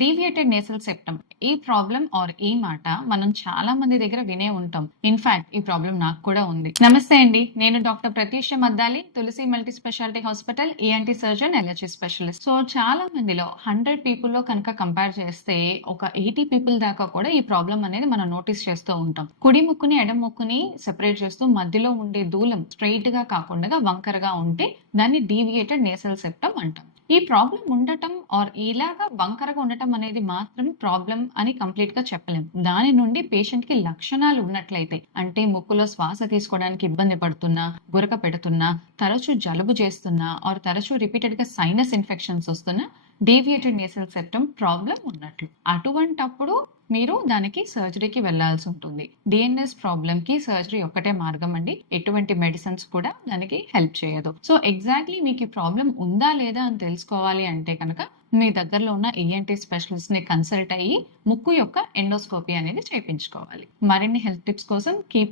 Deviated nasal septum ఈ problem are ఈ మాట మనం చాలా మంది దగ్గర వినే ఉంటాం. ఇన్ఫాక్ట్ ఈ ప్రాబ్లం నాకు కూడా ఉంది. నమస్తే అండి, నేను doctor Pratyusha Maddali, Tulasi multi speciality hospital ENT surgeon, allergy specialist. So చాలా మందిలో 100 పీపుల్ లో కనుక కంపేర్ చేస్తే ఒక 80 పీపుల్ దాకా కూడా ఈ ప్రాబ్లం అనేది మనం నోటీస్ చేస్తూ ఉంటాం. కుడి ముక్కుని ఎడం ముక్కుని సెపరేట్ చేస్తూ మధ్యలో ఉండే దూలం స్ట్రైట్ గా కాకుండా వంకరగా ఉంటే దాన్ని డీవియేటెడ్ నేసల్ సెప్టమ్ అంటాం. ఈ ప్రాబ్లం ఉండటం ఆర్ ఇలాగా వంకరగా ఉండటం అనేది మాత్రం ప్రాబ్లం అని కంప్లీట్ గా చెప్పలేం. దాని నుండి పేషెంట్ కి లక్షణాలు ఉన్నట్లయితే, అంటే ముక్కులో శ్వాస తీసుకోవడానికి ఇబ్బంది పడుతున్నా, గురక పెడుతున్నా, తరచూ జలుబు చేస్తున్నా ఆర్ తరచూ రిపీటెడ్ గా సైనస్ ఇన్ఫెక్షన్స్ వస్తున్నా డీవియేటెడ్ నేసల్ సెప్టమ్ ప్రాబ్లం ఉన్నట్లు. అటువంటప్పుడు మీరు దానికి సర్జరీకి వెళ్లాల్సి ఉంటుంది. డిఎన్ఎస్ ప్రాబ్లం కి సర్జరీ ఒక్కటే మార్గం అండి. ఎటువంటి మెడిసిన్స్ కూడా దానికి హెల్ప్ చేయదు. సో ఎగ్జాక్ట్లీ మీకు ఈ ప్రాబ్లం ఉందా లేదా అని తెలుసుకోవాలి అంటే కనుక మీ దగ్గరలో ఉన్న ఈఎన్టీ స్పెషలిస్ట్ ని కన్సల్ట్ అయ్యి ముక్కు యొక్క ఎండోస్కోపీ అనేది చేయించుకోవాలి. మరిన్ని హెల్త్ టిప్స్ కోసం కీప్